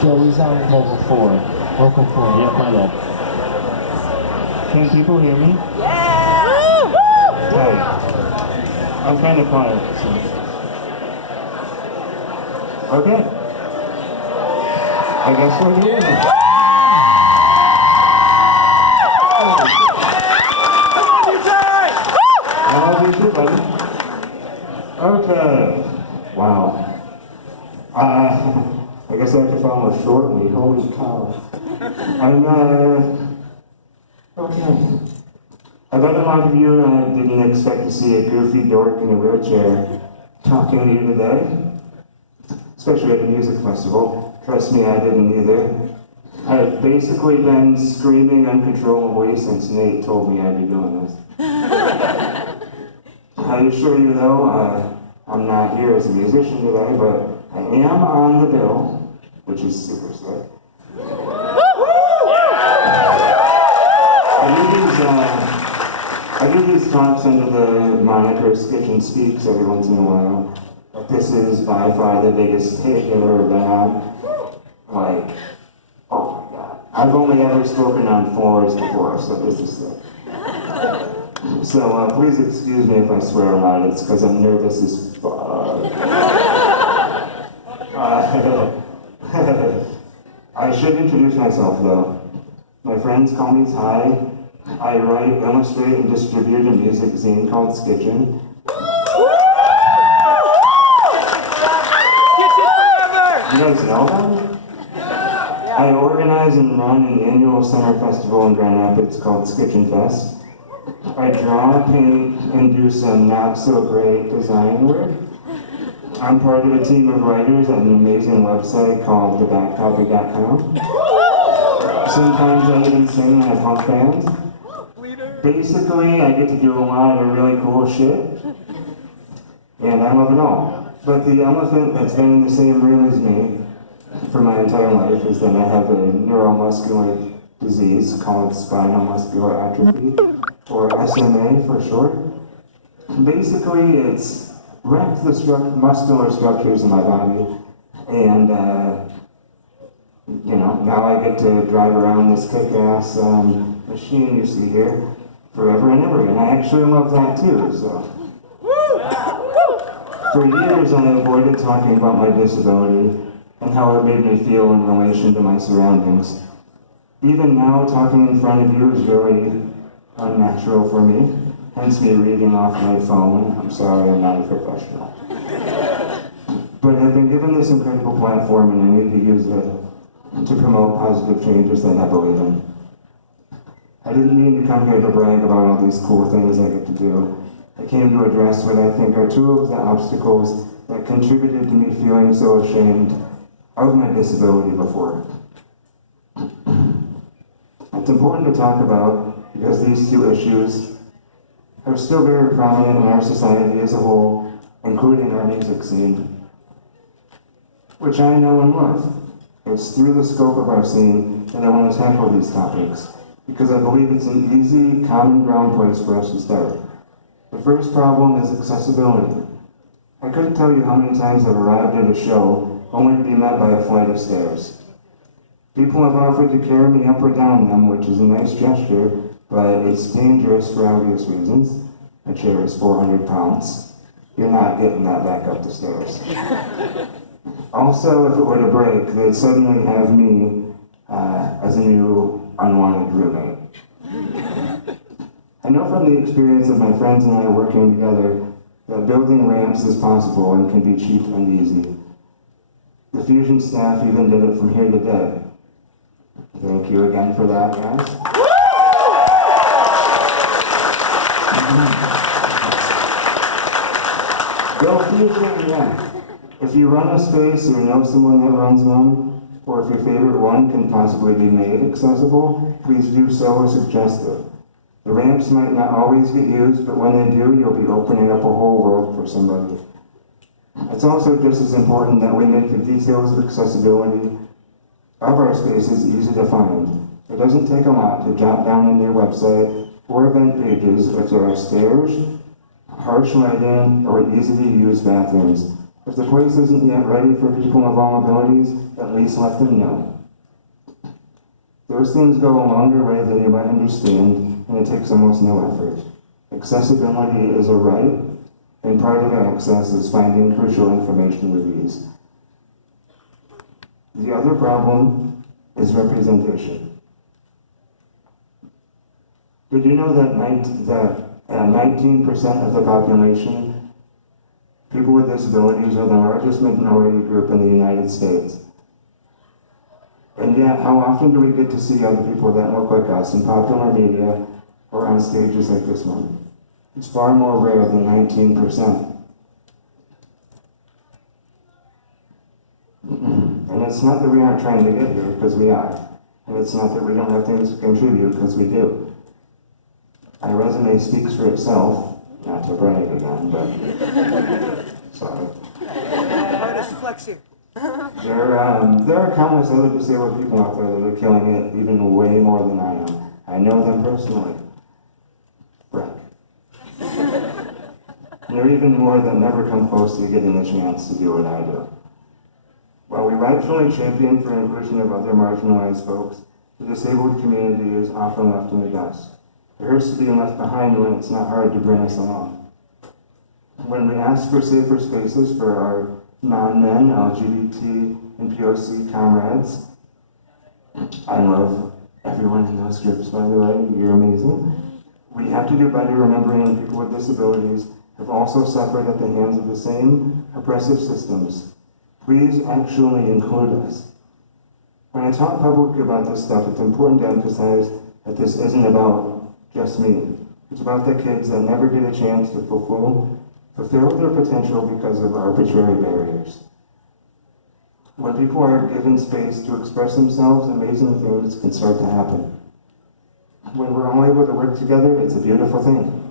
Joey's on local 4. Local 4. Yep, my bad. Can people hear me? Yeah! Tight. I'm kind of quiet. So. Okay. I guess we're doing it. I love you too, buddy. Okay. Wow. I guess I have to follow shortly. Holy cow. Okay. I bet a lot of you didn't expect to see a goofy dork in a wheelchair talking to you today, especially at a music festival. Trust me, I didn't either. I've basically been screaming uncontrollably since Nate told me I'd be doing this. I assure you though, I'm not here as a musician today, but I am on the bill, which is super sick. I do these talks under the moniker Skitchin Speaks every once in a while. But this is by far the biggest hit I've ever been on. Like, oh my god. I've only ever spoken on floors before, so this is sick. So please excuse me if I swear a lot, it's because I'm nervous as fuck. I should introduce myself though. My friends call me Ty. I write, illustrate, and distribute a music zine called Skitchin. You guys know about it? I organize and run an annual summer festival in Grand Rapids called Skitchin Fest. I draw, paint, and do some not-so-great design work. I'm part of a team of writers at an amazing website called thebackcopy.com. Sometimes I even sing in a punk band. Basically, I get to do a lot of really cool shit, and I love it all. But the elephant that's been in the same room as me for my entire life is that I have a neuromuscular disease called spinal muscular atrophy, or SMA for short. Basically, it's wrecked the muscular structures in my body, and now I get to drive around this kick-ass machine you see here forever and ever, and I actually love that too, so. For years, I avoided talking about my disability and how it made me feel in relation to my surroundings. Even now, talking in front of you is very unnatural for me, hence me reading off my phone. I'm sorry, I'm not a professional. But I've been given this incredible platform and I need to use it to promote positive changes that I believe in. I didn't mean to come here to brag about all these cool things I get to do. I came to address what I think are two of the obstacles that contributed to me feeling so ashamed of my disability before. It's important to talk about because these two issues are still very prominent in our society as a whole, including our music scene, which I know and love. It's through the scope of our scene that I want to tackle these topics, because I believe it's an easy, common ground place for us to start. The first problem is accessibility. I couldn't tell you how many times I've arrived at a show only to be met by a flight of stairs. People have offered to carry me up or down them, which is a nice gesture, but it's dangerous for obvious reasons. A chair is 400 pounds. You're not getting that back up the stairs. Also, if it were to break, they'd suddenly have me as a new unwanted roommate. I know from the experience of my friends and I working together that building ramps is possible and can be cheap and easy. The Fusion staff even did it from here today. Thank you again for that, guys. Go Fusion, yeah. If you run a space or know someone that runs one, or if your favorite one can possibly be made accessible, please do so or suggest it. The ramps might not always get used, but when they do, you'll be opening up a whole world for somebody. It's also just as important that we make the details of accessibility of our spaces easy to find. It doesn't take a lot to jot down on your website or event pages if there are stairs, harsh lighting, or easy-to-use bathrooms. If the place isn't yet ready for people with vulnerabilities, at least let them know. Those things go a longer way than you might understand, and it takes almost no effort. Accessibility is a right, and part of access is finding crucial information with ease. The other problem is representation. Did you know that 19% of the population, people with disabilities, are the largest minority group in the United States? And yet, how often do we get to see other people that look like us in popular media or on stages like this one? It's far more rare than 19%. And it's not that we aren't trying to get here, because we are. And it's not that we don't have things to contribute, because we do. Our resume speaks for itself, not to brag again, but sorry. There are countless other disabled people out there that are killing it even way more than I am. I know them personally. Brag. There are even more that never come close to getting the chance to do what I do. While we rightfully champion for inclusion of other marginalized folks, the disabled community is often left in the dust. It hurts to be left behind when it's not hard to bring us along. When we ask for safer spaces for our non-men, LGBT, and POC comrades, I love everyone in those groups, by the way, you're amazing. We have to do better remembering that people with disabilities have also suffered at the hands of the same oppressive systems. Please actually include us. When I talk publicly about this stuff, it's important to emphasize that this isn't about just me. It's about the kids that never get a chance to fulfill their potential because of arbitrary barriers. When people are given space to express themselves, amazing things can start to happen. When we're all able to work together, it's a beautiful thing.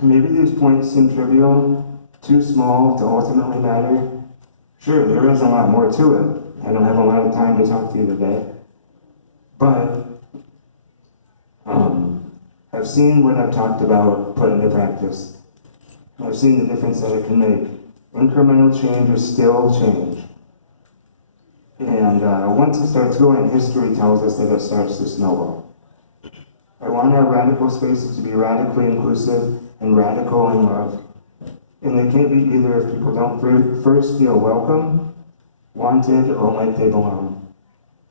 Maybe these points seem trivial, too small to ultimately matter. Sure, there is a lot more to it. I don't have a lot of time to talk to you today. But I've seen what I've talked about put into practice. I've seen the difference that it can make. Incremental change is still change. And once it starts going, history tells us that it starts to snowball. I want our radical spaces to be radically inclusive and radical in love. And they can't be either if people don't first feel welcome, wanted, or like they belong.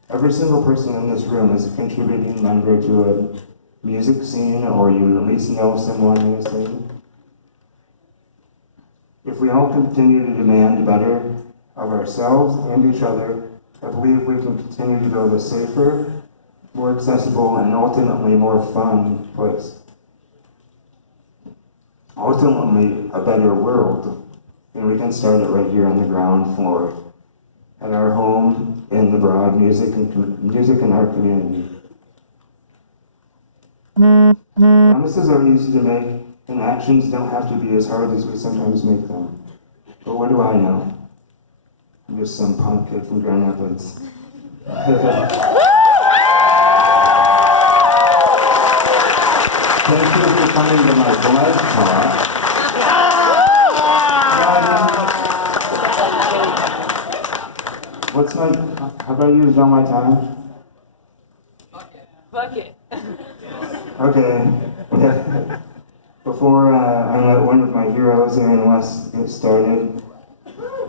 Every single person in this room is a contributing member to a music scene, or you at least know someone in the scene. If we all continue to demand better of ourselves and each other, I believe we can continue to build a safer, more accessible, and ultimately more fun place. Ultimately, a better world. And we can start it right here on the ground floor, at our home, in the broad music and art community. Promises are easy to make, and actions don't have to be as hard as we sometimes make them. But what do I know? I'm just some punk kid from Grand Rapids. Thank you for coming to my bled talk. Have I used all my time? Bucket. Okay. Before I let one of my heroes, Aaron West, get started,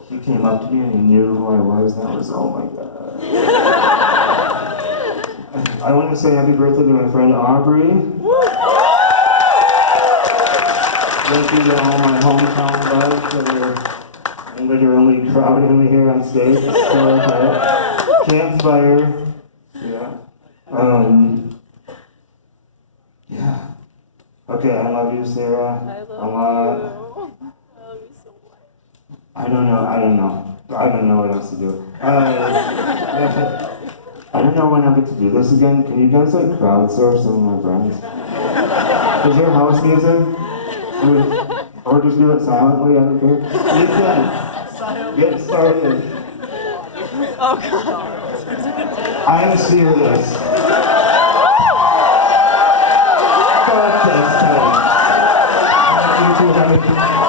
he came up to me and he knew who I was. That was, oh my God. I want to say happy birthday to my friend Aubrey. Thank you to all my hometown buds that are literally crowding me here on stage. So, campfire. Yeah. Yeah. Okay, I love you, Sarah. I love a lot. you. I love you so much. I don't know what else to do. I don't know when I'll get to do this again. Can you guys like crowdsource some of my friends? Is there house music? Or just do it silently, I don't care. You can. Get started. Oh God. I am serious.